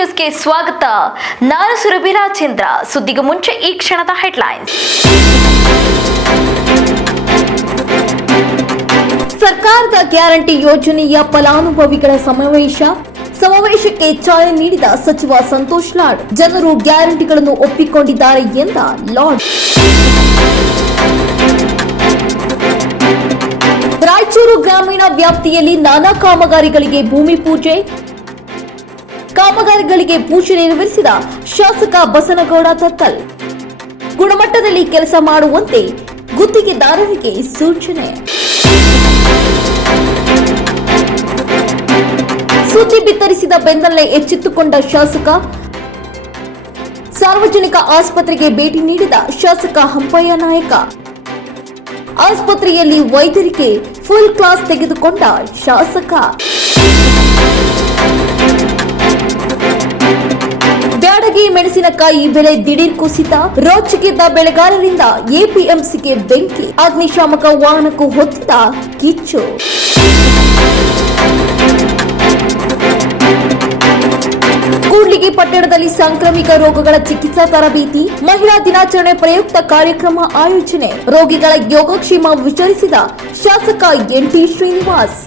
ನ್ಯೂಸ್ಗೆ ಸ್ವಾಗತ. ನಾನು ಸುರಭಿ ರಾಜೇಂದ್ರ. ಸುದ್ದಿಗೂ ಮುಂಚೆ ಈ ಕ್ಷಣದ ಹೆಡ್ಲೈನ್ಸ್. ಸರ್ಕಾರದ ಗ್ಯಾರಂಟಿ ಯೋಜನೆಯ ಫಲಾನುಭವಿಗಳ ಸಮಾವೇಶ. ಸಮಾವೇಶಕ್ಕೆ ಚಾಲನೆ ನೀಡಿದ ಸಚಿವ ಸಂತೋಷ್ ಲಾಡ್. ಜನರು ಗ್ಯಾರಂಟಿಗಳನ್ನು ಒಪ್ಪಿಕೊಂಡಿದ್ದಾರೆ ಎಂದ ಲಾಡ್. ರಾಯಚೂರು ಗ್ರಾಮೀಣ ವ್ಯಾಪ್ತಿಯಲ್ಲಿ ನಾನಾ ಕಾಮಗಾರಿಗಳಿಗೆ ಭೂಮಿ ಪೂಜೆ. ಕಾಮಗಾರಿಗಳಿಗೆ ಪೂಜೆ ನೆರವೇರಿಸಿದ ಶಾಸಕ ಬಸನಗೌಡ ತತ್ತಲ್. ಗುಣಮಟ್ಟದಲ್ಲಿ ಕೆಲಸ ಮಾಡುವಂತೆ ಗುತ್ತಿಗೆದಾರರಿಗೆ ಸೂಚನೆ. ಸುದ್ದಿ ಬಿತ್ತರಿಸಿದ ಬೆನ್ನಲ್ಲೇ ಎಚ್ಚೆತ್ತುಕೊಂಡ ಶಾಸಕ, ಸಾರ್ವಜನಿಕ ಆಸ್ಪತ್ರೆಗೆ ಭೇಟಿ ನೀಡಿದ ಶಾಸಕ ಹಂಪಯ್ಯ ನಾಯಕ. ಆಸ್ಪತ್ರೆಯಲ್ಲಿ ವೈದ್ಯರಿಗೆ ಫುಲ್ ಕ್ಲಾಸ್ ತೆಗೆದುಕೊಂಡ ಶಾಸಕ. ಮೆಣಸಿನಕಾಯಿ ಬೆಲೆ ದಿಢೀರ್ ಕುಸಿತ. ರೋಚಗಿದ್ದ ಬೆಳೆಗಾರರಿಂದ ಎಪಿಎಂಸಿಗೆ ಬೆಂಕಿ. ಅಗ್ನಿಶಾಮಕ ವಾಹನಕ್ಕೂ ಹೊತ್ತಿದ ಕಿಚ್ಚು. ಕೂಡ್ಲಿಗಿ ಪಟ್ಟಣದಲ್ಲಿ ಸಾಂಕ್ರಾಮಿಕ ರೋಗಗಳ ಚಿಕಿತ್ಸಾ ತರಬೇತಿ. ಮಹಿಳಾ ದಿನಾಚರಣೆ ಪ್ರಯುಕ್ತ ಕಾರ್ಯಕ್ರಮ ಆಯೋಜನೆ. ರೋಗಿಗಳ ಯೋಗಕ್ಷೇಮ ವಿಚಾರಿಸಿದ ಶಾಸಕ ಎನ್ ಟಿ ಶ್ರೀನಿವಾಸ್.